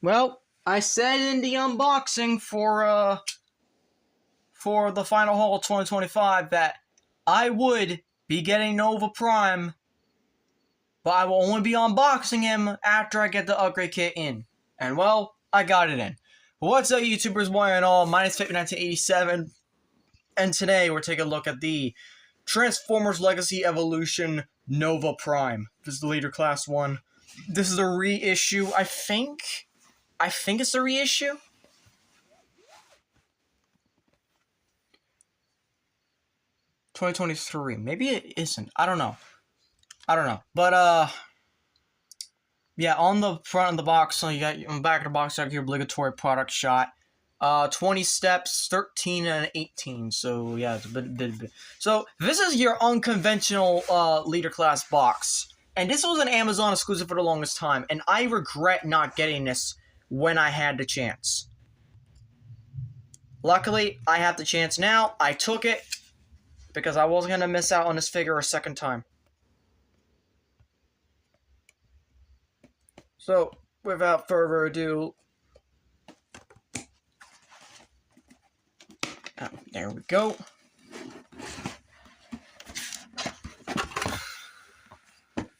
Well, I said in the unboxing for the final haul of 2025 that I would be getting Nova Prime, but I will only be unboxing him after I get the upgrade kit in. And well, I got it in. What's up, YouTubers, one and all? My name is Fit1987, and today we're taking a look at the Transformers Legacy Evolution Nova Prime. This is the Leader Class 1. This is a reissue, I think it's a reissue. $2023. Maybe it isn't. I don't know. But yeah, on the front of the box, so you got on the back of the box, you got your obligatory product shot. 20 steps, 13 and 18. So yeah, it's a bit. So this is your unconventional leader class box, and this was an Amazon exclusive for the longest time, and I regret not getting this when I had the chance. Luckily, I have the chance now. I took it because I wasn't gonna miss out on this figure a second time. So, without further ado, there we go.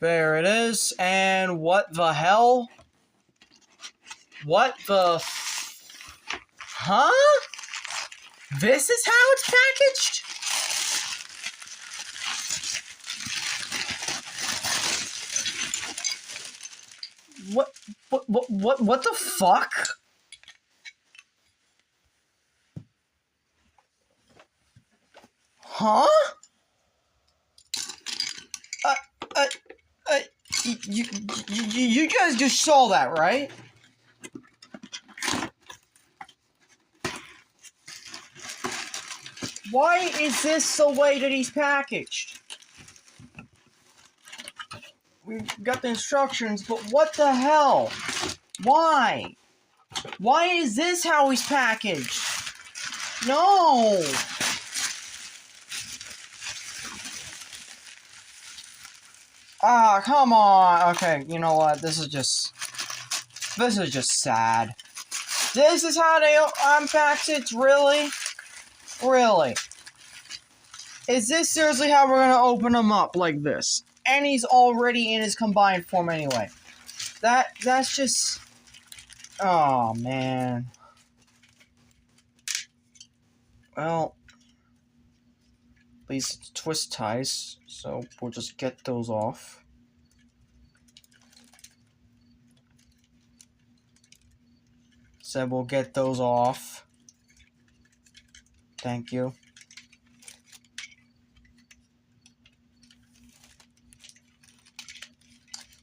There it is, and what the hell? What the... Huh? This is how it's packaged? What the fuck? Huh? You guys just saw that, right? Why is this the way that he's packaged? We've got the instructions, but what the hell? Why? Why is this how he's packaged? No! Ah, come on. Okay, you know what? This is just sad. This is how they unpacked it? Really? Really? Is this seriously how we're gonna open him up like this? And he's already in his combined form anyway. That's just... Oh, man. Well, at least it's twist ties, so we'll just get those off. So we'll get those off. Thank you.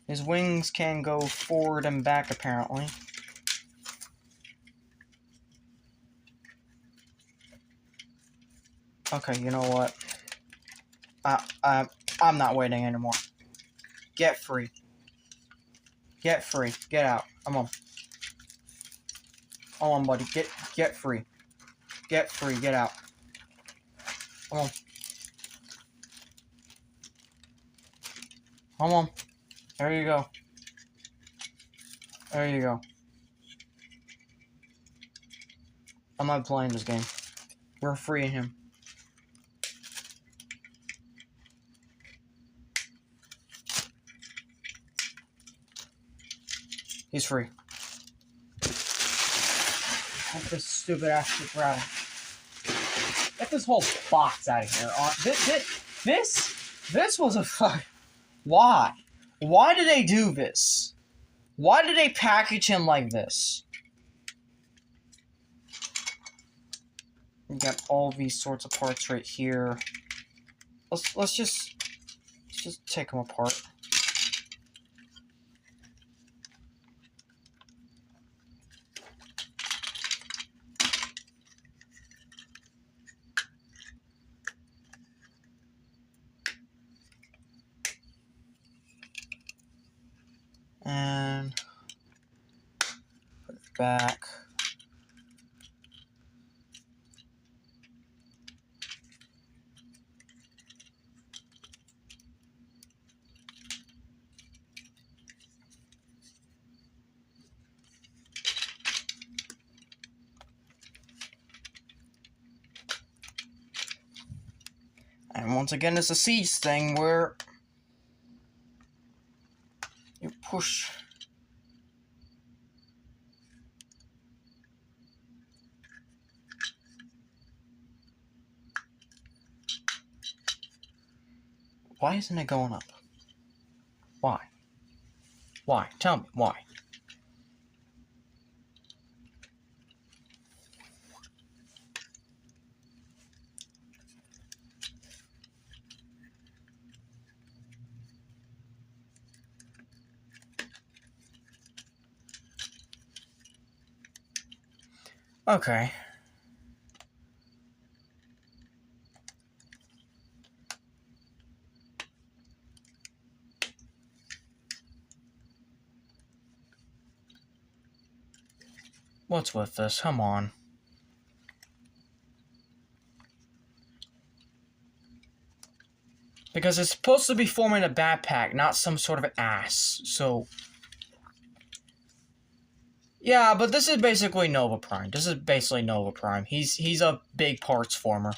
His wings can go forward and back, apparently. Okay, you know what? I'm not waiting anymore. Get free. Get free. Get out. Come on. Come on, buddy. Get free. Get free. Get out. Come on. Come on. There you go. There you go. I'm not playing this game. We're freeing him. He's free. Get this stupid ass shit out. Get this whole box out of here. This was a fuck. Why? Why did they do this? Why did they package him like this? We got all these sorts of parts right here. Let's just take them apart. And put it back. once again, it's a siege thing where you push. Why isn't it going up? Why? Why? Tell me, why? Okay. What's with this? Come on. Because it's supposed to be forming a backpack, not some sort of ass. So... yeah, but this is basically Nova Prime. This is basically Nova Prime. He's a big parts former.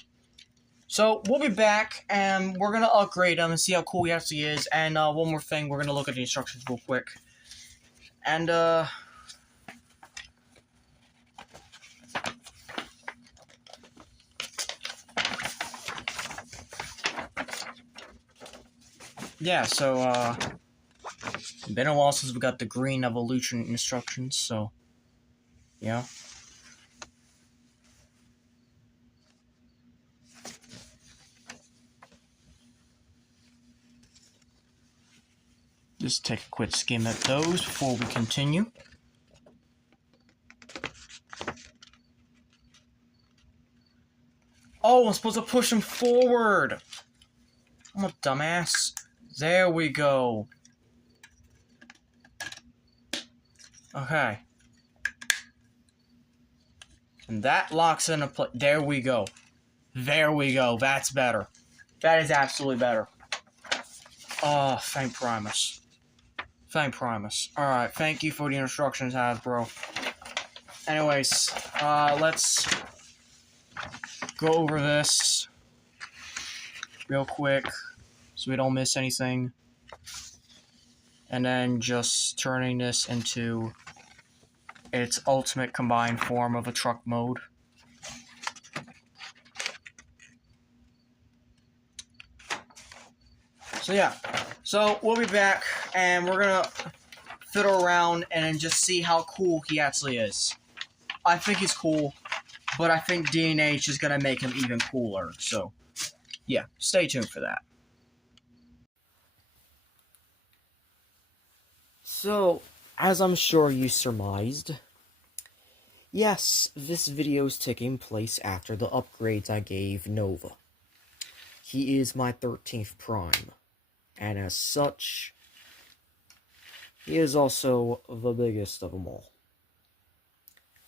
So, we'll be back, and we're gonna upgrade him and see how cool he actually is. And, one more thing, we're gonna look at the instructions real quick. And, yeah, so, been a while since we got the green evolution instructions, so, yeah. Just take a quick skim at those before we continue. Oh, I'm supposed to push him forward! I'm a dumbass. There we go. Okay. And that locks into place. There we go. There we go. That's better. That is absolutely better. Oh, thank Primus. Thank Primus. Alright, thank you for the instructions, Hasbro. Anyways, let's go over this real quick so we don't miss anything. And then just turning this into its ultimate combined form of a truck mode. So yeah, so we'll be back and we're gonna fiddle around and then just see how cool he actually is. I think he's cool, but I think DNH is gonna make him even cooler, so yeah, stay tuned for that. So, as I'm sure you surmised, yes, this video is taking place after the upgrades I gave Nova. He is my 13th Prime, and as such, he is also the biggest of them all.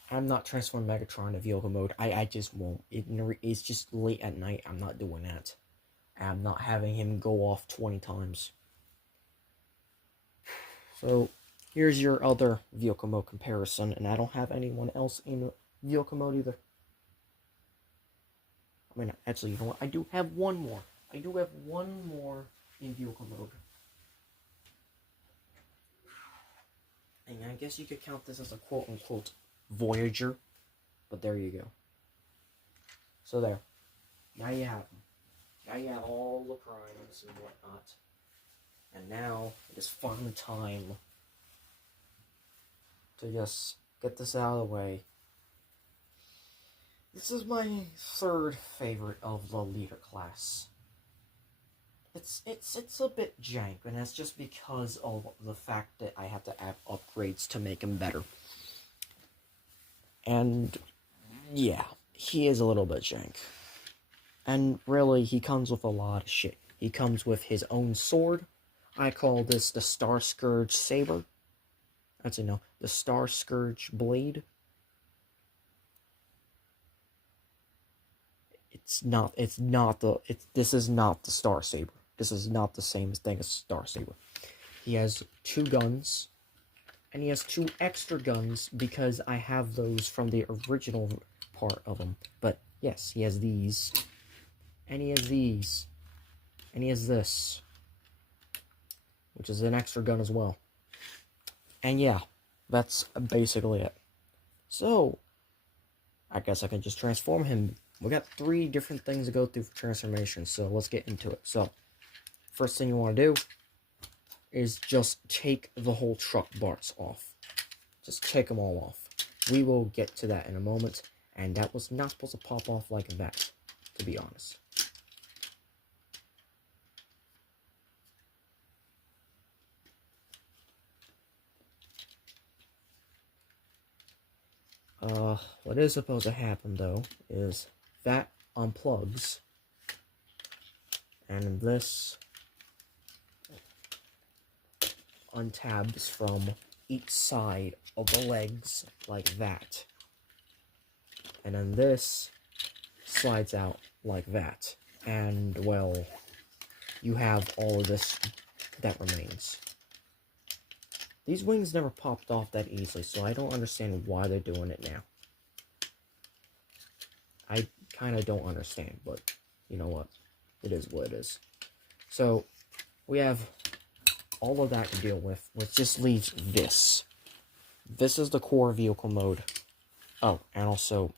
I'm not transforming Megatron to vehicle mode. I just won't. It's just late at night. I'm not doing that. I'm not having him go off 20 times. So, here's your other vehicle mode comparison, and I don't have anyone else in vehicle mode either. I mean, actually, you know what? I do have one more. I do have one more in vehicle mode. And I guess you could count this as a quote-unquote Voyager, but there you go. So there. Now you have them. Now you have all the primes and whatnot. And now, it is finally time to just get this out of the way. This is my third favorite of the leader class. It's a bit jank, and that's just because of the fact that I have to add upgrades to make him better. And, yeah, he is a little bit jank. And really, he comes with a lot of shit. He comes with his own sword. I call this the Star Scourge Saber. Actually, no, the Star Scourge Blade. This is not the Star Saber. This is not the same thing as Star Saber. He has 2 guns, and he has 2 extra guns because I have those from the original part of him. But yes, he has these, and he has these, And he has this, which is an extra gun as well. And yeah, that's basically it. So, I guess I can just transform him. We got 3 different things to go through for transformation, so let's get into it. So, first thing you want to do is just take the whole truck parts off. Just take them all off. We will get to that in a moment, and that was not supposed to pop off like that, to be honest. What is supposed to happen, though, is that unplugs, and this untabs from each side of the legs, like that. And then this slides out like that. And, well, you have all of this that remains. These wings never popped off that easily, so I don't understand why they're doing it now. I kind of don't understand, but you know what? It is what it is. So, we have all of that to deal with, which just leaves this. This is the core vehicle mode. Oh, and also,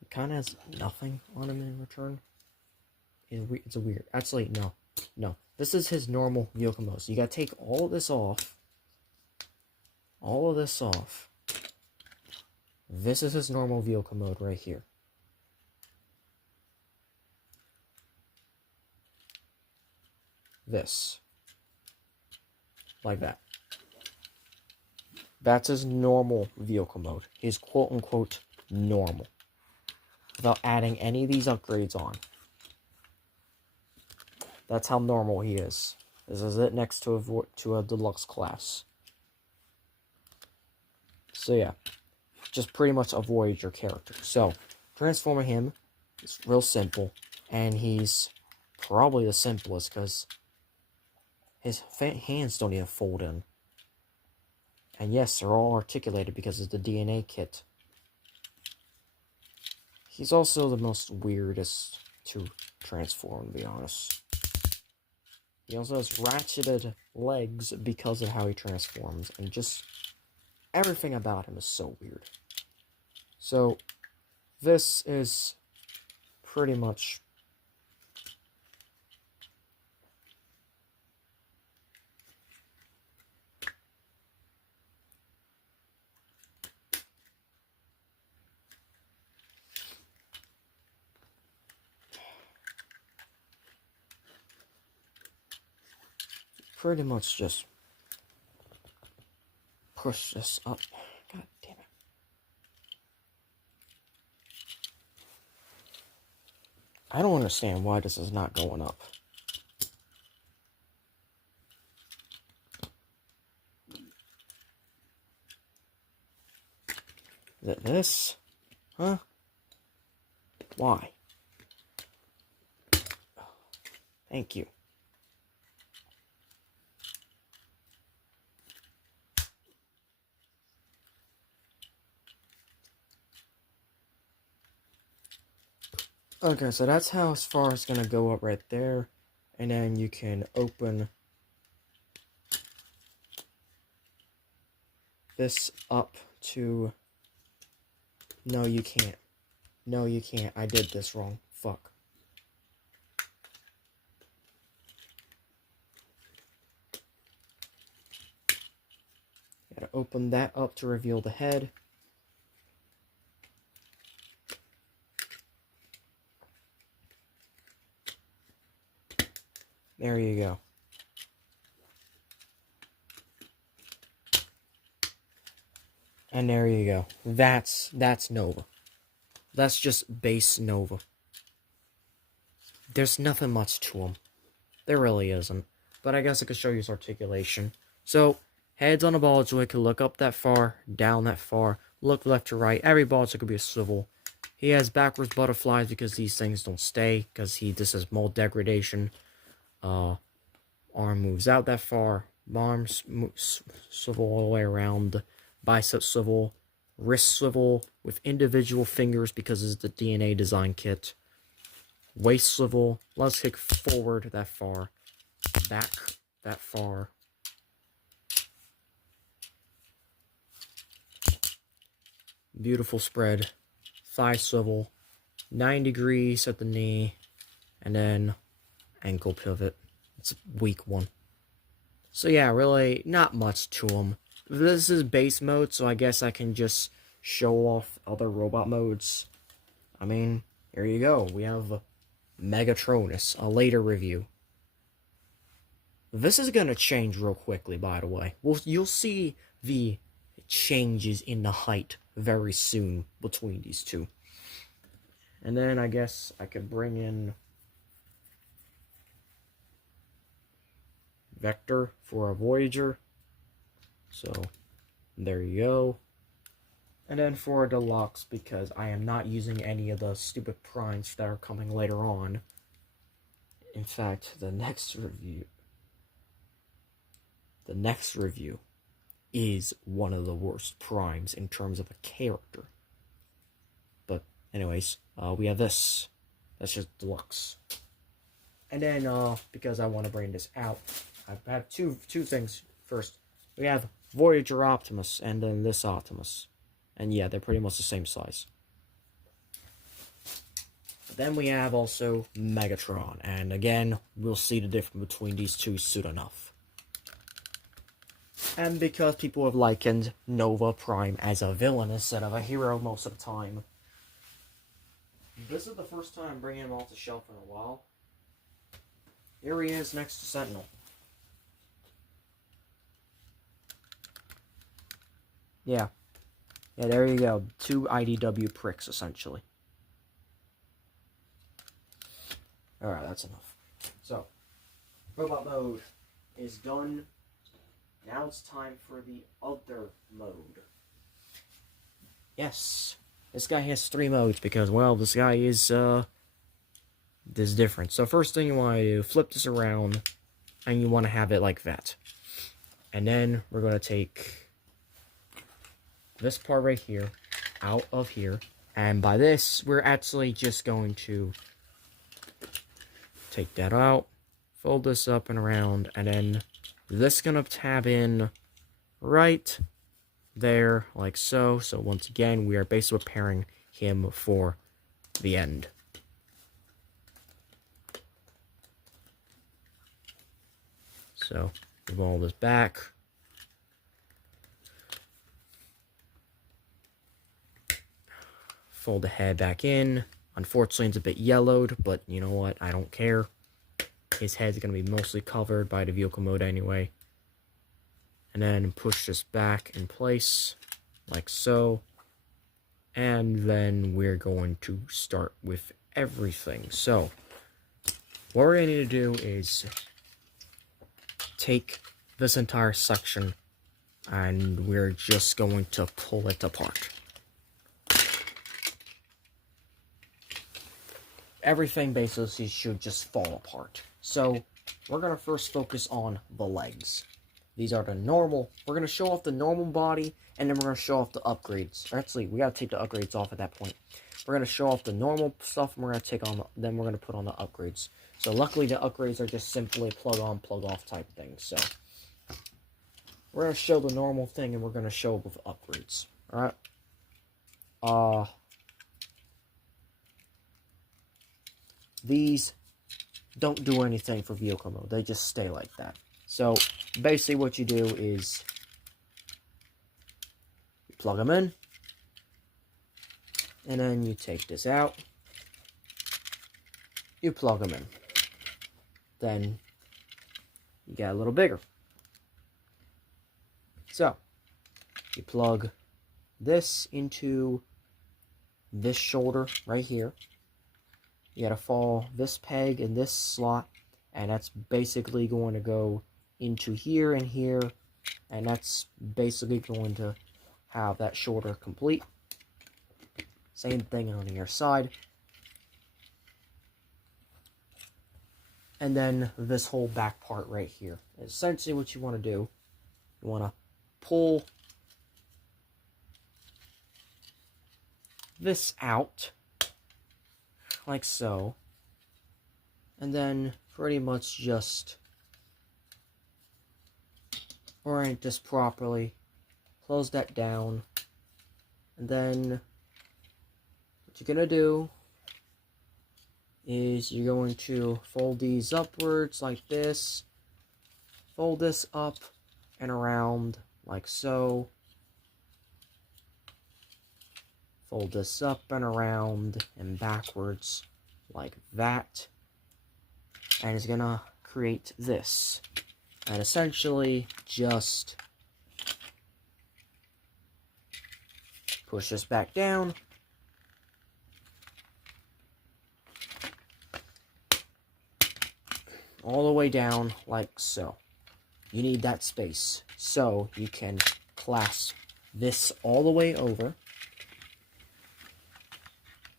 it kind of has nothing on him in return. It's a weird. Actually, no. This is his normal vehicle mode. So you gotta take all of this off. All of this off. This is his normal vehicle mode right here. This. Like that. That's his normal vehicle mode. His quote-unquote normal. Without adding any of these upgrades on. That's how normal he is. This is it next to a deluxe class. So yeah. Just pretty much avoid your character. So, transforming him is real simple. And he's probably the simplest because his hands don't even fold in. And yes, they're all articulated because of the DNA kit. He's also the most weirdest to transform, to be honest. He also has ratcheted legs because of how he transforms, and just everything about him is so weird. So, this is pretty much just push this up. God damn it. I don't understand why this is not going up. Is it this? Huh? Why? Thank you. Okay, so that's how as far it's gonna go up right there. And then you can open this up to... No, you can't. No, you can't. I did this wrong. Fuck. Gotta open that up to reveal the head. There you go. And there you go. That's Nova. That's just base Nova. There's nothing much to him. There really isn't. But I guess I could show you his articulation. So, heads on a ball joint can look up that far, down that far, look left to right. Every ball joint could be a swivel. He has backwards butterflies because these things don't stay, because this is mold degradation. Arm moves out that far. Arms swivel all the way around. bicep swivel, wrist swivel with individual fingers because it's the DNA design kit, waist swivel, let's kick forward that far, back that far, beautiful spread, thigh swivel, 9 degrees at the knee, and then ankle pivot. It's a weak one. So yeah, really not much to them. This is base mode, so I guess I can just show off other robot modes. I mean, here you go. We have Megatronus, a later review. This is gonna change real quickly, by the way. Well, you'll see the changes in the height very soon between these two. And then I guess I could bring in Vector for a Voyager. So, there you go. And then for a Deluxe, because I am not using any of the stupid primes that are coming later on. In fact, the next review is one of the worst primes in terms of a character. But anyways, we have this. That's just Deluxe. And then, because I want to bring this out, I have two things. First, we have Voyager Optimus, and then this Optimus. And yeah, they're pretty much the same size. Then we have also Megatron, and again, we'll see the difference between these two soon enough. And because people have likened Nova Prime as a villain instead of a hero most of the time, this is the first time I'm bringing him off the shelf in a while. Here he is next to Sentinel. Yeah, there you go. 2 IDW pricks, essentially. Alright, that's enough. So, robot mode is done. Now it's time for the other mode. Yes, this guy has 3 modes because, well, this guy is, different. So first thing you want to do, flip this around, and you want to have it like that. And then we're going to take this part right here out of here, and by this, we're actually just going to take that out, fold this up and around, and then this is going to tab in right there, like so. So once again, we are basically preparing him for the end. So, move all this back. Fold the head back in. Unfortunately, it's a bit yellowed, but you know what? I don't care. His head's going to be mostly covered by the vehicle mode anyway. And then push this back in place, like so. And then we're going to start with everything. So, what we're going to need to do is take this entire section, and we're just going to pull it apart. Everything basically should just fall apart. So, we're going to first focus on the legs. These are the normal. We're going to show off the normal body, and then we're going to show off the upgrades. Actually, we got to take the upgrades off at that point. We're going to show off the normal stuff, and we're going to take on then we're going to put on the upgrades. So luckily, the upgrades are just simply plug on, plug off type things. So we're going to show the normal thing, and we're going to show with upgrades. All right. These don't do anything for vehicle mode. They just stay like that. So basically, what you do is you plug them in, and then you take this out. You plug them in. Then you get a little bigger. So you plug this into this shoulder right here. You gotta follow this peg in this slot, and that's basically going to go into here and here, and that's basically going to have that shoulder complete. Same thing on the other side. And then this whole back part right here. Essentially what you want to do, you want to pull this out, like so, and then pretty much just orient this properly, close that down, and then what you're gonna do is you're going to fold these upwards like this, fold this up and around like so, fold this up and around and backwards like that, and it's gonna create this. And essentially just push this back down, all the way down like so. You need that space so you can clasp this all the way over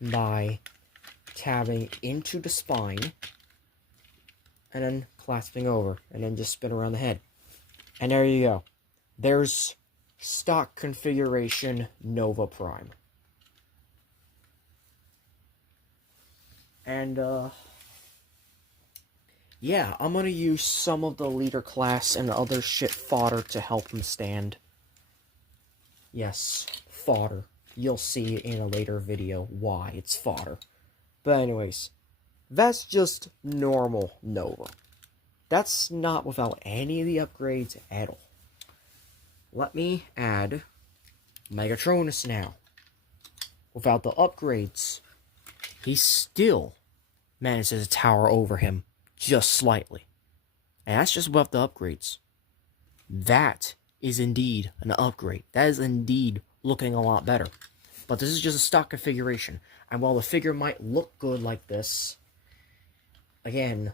by tabbing into the spine and then clasping over and then just spin around the head. And there you go. There's stock configuration Nova Prime. And yeah, I'm gonna use some of the leader class and other shit fodder to help him stand. Yes, fodder. You'll see in a later video why it's fodder. But anyways, that's just normal Nova. That's not without any of the upgrades at all. Let me add Megatronus now. Without the upgrades, he still manages to tower over him just slightly. And that's just without the upgrades. That is indeed an upgrade. That is indeed looking a lot better. But this is just a stock configuration. And while the figure might look good like this, again,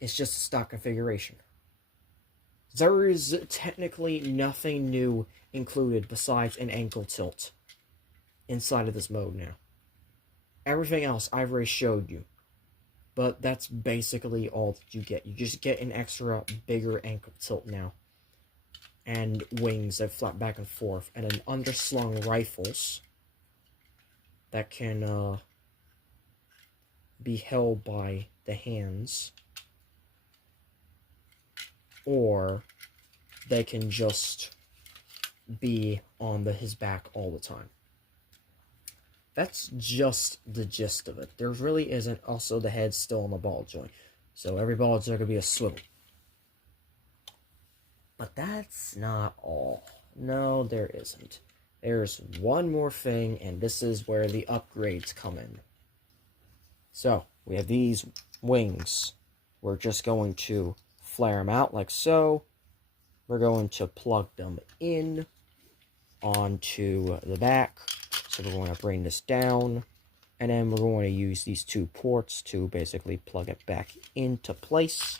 it's just a stock configuration. There is technically nothing new included besides an ankle tilt inside of this mode now. Everything else I've already showed you. But that's basically all that you get. You just get an extra bigger ankle tilt now. And wings that flap back and forth. And then underslung rifles that can be held by the hands. Or they can just be on his back all the time. That's just the gist of it. There really isn't. Also, the head's still on the ball joint. So every ball joint could be a swivel. But that's not all. No, there isn't. There's one more thing, and this is where the upgrades come in. So, we have these wings. We're just going to flare them out like so. We're going to plug them in onto the back. So we're going to bring this down, and then we're going to use these two ports to basically plug it back into place.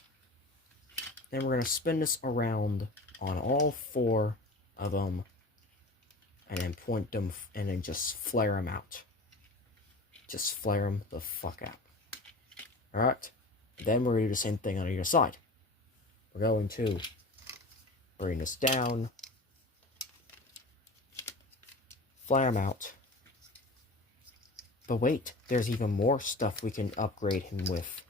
Then we're going to spin this around on all four of them, and then point them, and then just flare them out. Just flare them the fuck out. Alright, then we're going to do the same thing on either side. We're going to bring this down, flare them out. But wait, there's even more stuff we can upgrade him with.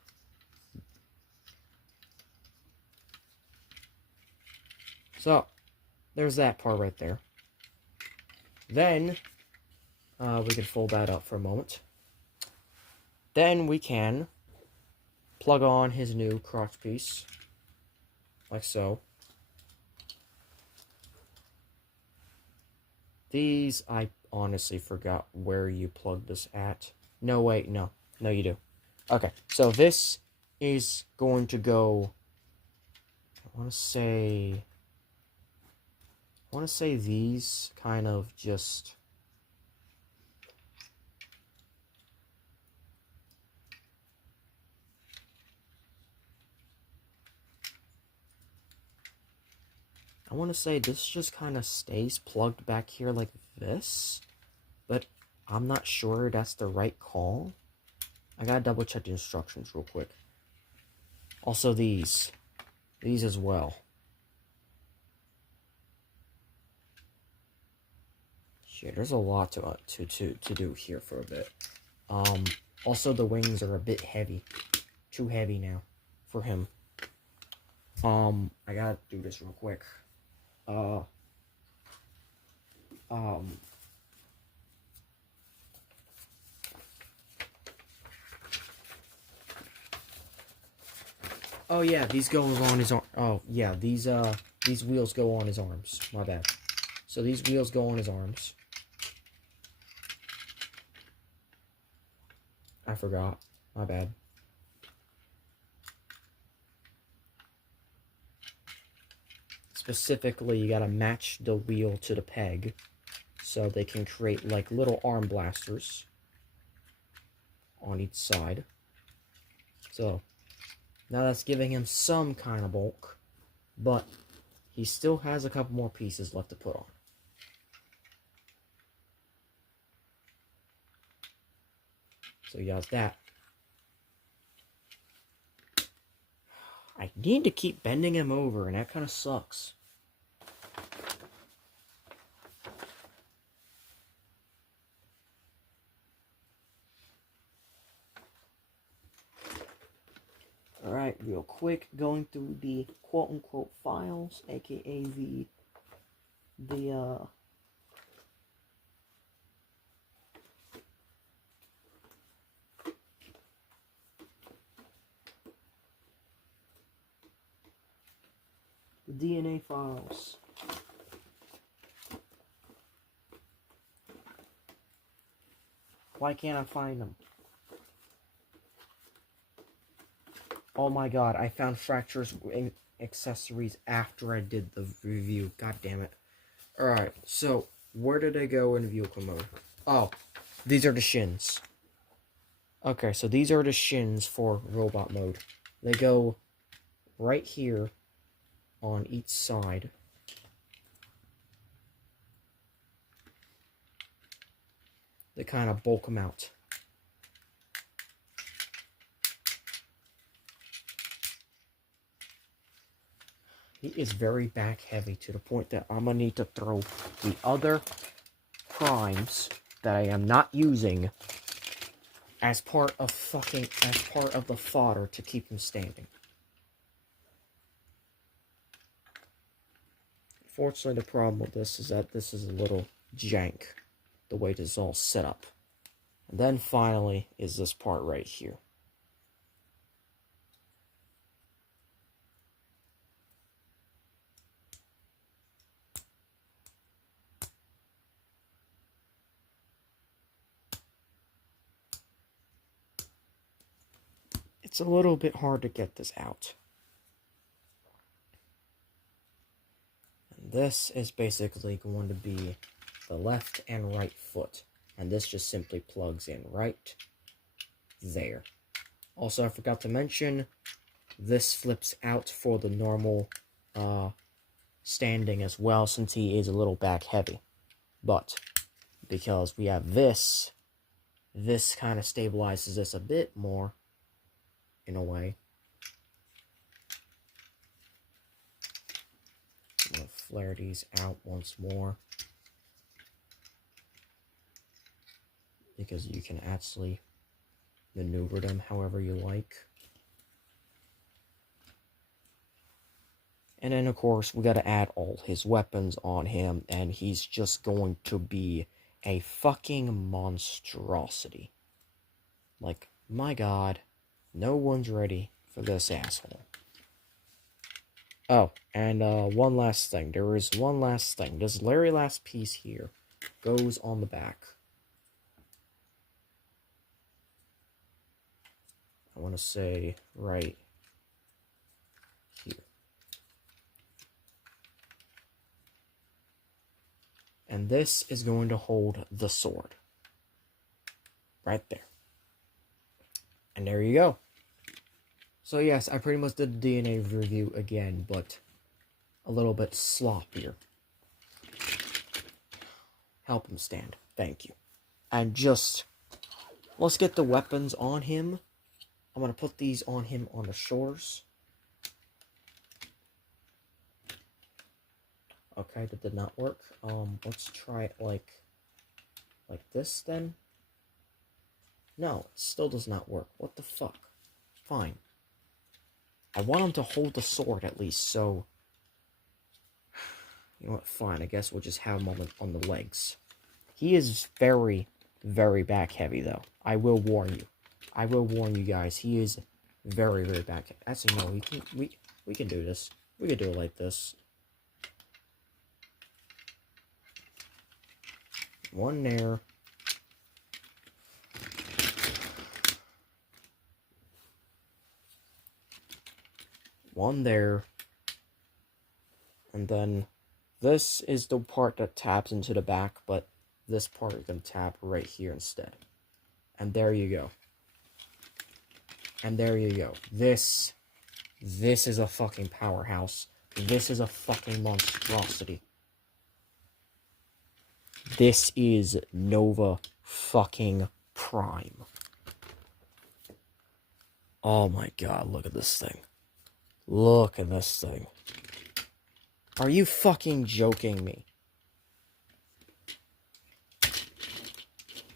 So, there's that part right there. Then, we can fold that up for a moment. Then we can plug on his new crotch piece, like so. These, I honestly forgot where you plug this at. No, wait, no. No, you do. Okay, so this is going to go, I want to say these kind of just, I want to say this just kind of stays plugged back here like this, but I'm not sure that's the right call. I gotta double check the instructions real quick. Also these as well. Shit, there's a lot to do here for a bit. Also the wings are a bit heavy. Too heavy now for him. I gotta do this real quick. Oh yeah, these go on his arm. Oh yeah, these wheels go on his arms. My bad. So these wheels go on his arms. I forgot. My bad. Specifically, you gotta match the wheel to the peg so they can create like little arm blasters on each side. So now that's giving him some kind of bulk, but he still has a couple more pieces left to put on. So you got that. I need to keep bending him over, and that kind of sucks. Alright, real quick, going through the quote-unquote files, aka the DNA files. Why can't I find them? Oh my god, I found fractures in accessories after I did the review. God damn it. Alright, so where did I go in vehicle mode? Oh, these are the shins. Okay, so these are the shins for robot mode. They go right here on each side. They kind of bulk them out. He is very back heavy to the point that I'm gonna need to throw the other primes that I am not using as part of the fodder to keep him standing. Fortunately, the problem with this is that this is a little jank, the way this is all set up. And then finally is this part right here. It's a little bit hard to get this out. And this is basically going to be the left and right foot. And this just simply plugs in right there. Also, I forgot to mention, this flips out for the normal standing as well, since he is a little back heavy. But because we have this kind of stabilizes this a bit more, in a way. I'm going to flare these out once more, because you can actually maneuver them however you like. And then, of course, we got to add all his weapons on him, and he's just going to be a fucking monstrosity. Like, my god, no one's ready for this asshole. Oh, and one last thing. There is one last thing. This very last piece here goes on the back. I want to say right here. And this is going to hold the sword. Right there. And there you go. So yes, I pretty much did the DNA review again, but a little bit sloppier. Help him stand. Thank you. And just, let's get the weapons on him. I'm going to put these on him on the shoulders. Okay, that did not work. Let's try it like Like this, then? No, it still does not work. What the fuck? Fine. I want him to hold the sword at least, so... You know what, fine, I guess we'll just have him on the legs. He is very, very back heavy, though. I will warn you. I will warn you guys, he is very, very back heavy. Actually, no, we can do this. We can do it like this. One there. One there. And then this is the part that taps into the back, but this part is going to tap right here instead. And there you go. And there you go. This is a fucking powerhouse. This is a fucking monstrosity. This is Nova fucking Prime. Oh my god, look at this thing. Look at this thing. Are you fucking joking me?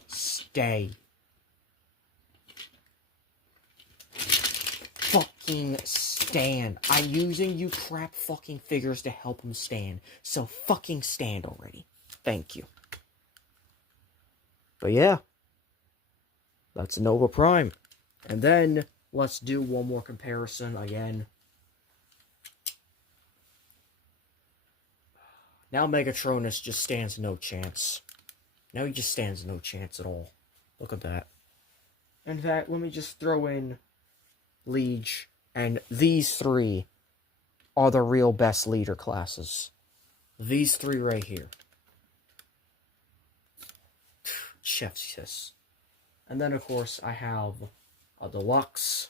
Stay. Fucking stand. I'm using you crap fucking figures to help him stand. So fucking stand already. Thank you. But yeah. That's Nova Prime. And then, let's do one more comparison again. Now Megatronus just stands no chance. Now he just stands no chance at all. Look at that. In fact, let me just throw in Liege, and these three are the real best leader classes. These three right here. Chef's kiss. And then, of course, I have a Deluxe.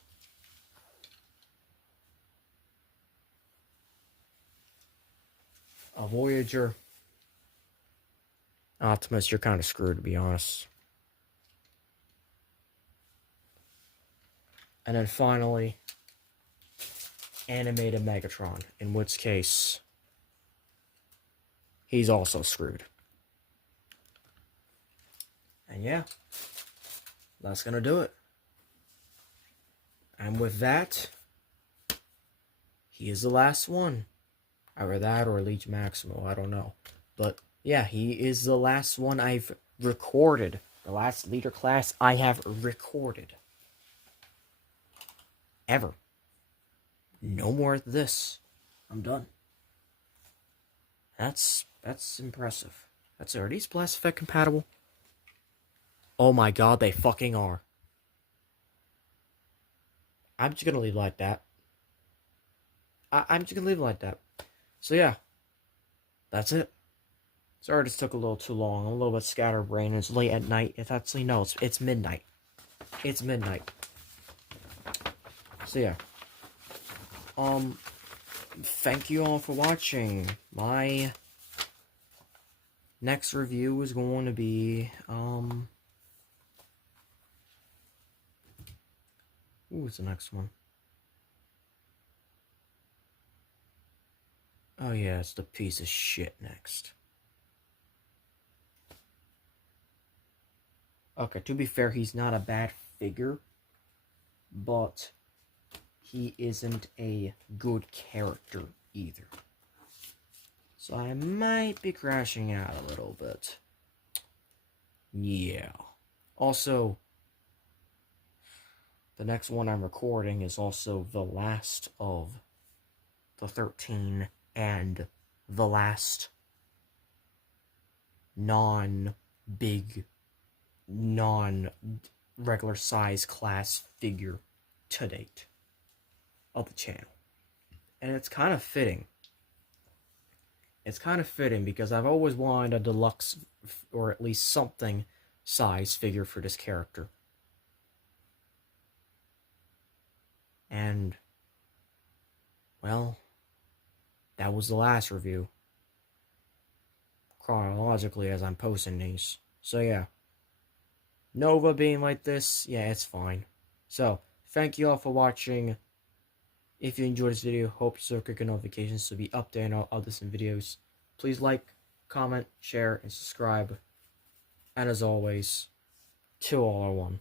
A Voyager. Optimus, you're kind of screwed, to be honest. And then finally, Animated Megatron, in which case, he's also screwed. And yeah, that's gonna do it. And with that, he is the last one. Either that or Leech Maximo, I don't know. But yeah, he is the last one I've recorded. The last leader class I have recorded. Ever. No more of this. I'm done. That's impressive. Are these Blast Effect compatible? Oh my god, they fucking are. I'm just gonna leave it like that. I'm just gonna leave it like that. So yeah, that's it. Sorry this took a little too long. I'm a little bit scatterbrained. It's late at night. It's actually, no, it's midnight. It's midnight. So yeah. Thank you all for watching. My next review is going to be, what's the next one? Oh yeah, it's the piece of shit next. Okay, to be fair, he's not a bad figure, but he isn't a good character either. So I might be crashing out a little bit. Yeah. Also, the next one I'm recording is also the last of the 13 and the last non-big, non-regular size class figure to date of the channel. And it's kind of fitting. It's kind of fitting because I've always wanted a deluxe, or at least something, size figure for this character. And, well, that was the last review. Chronologically as I'm posting these. So yeah. Nova being like this, yeah, it's fine. So, thank you all for watching. If you enjoyed this video, hope you click on notifications to be updated on all others and videos. Please like, comment, share, and subscribe. And as always, Till All Are One.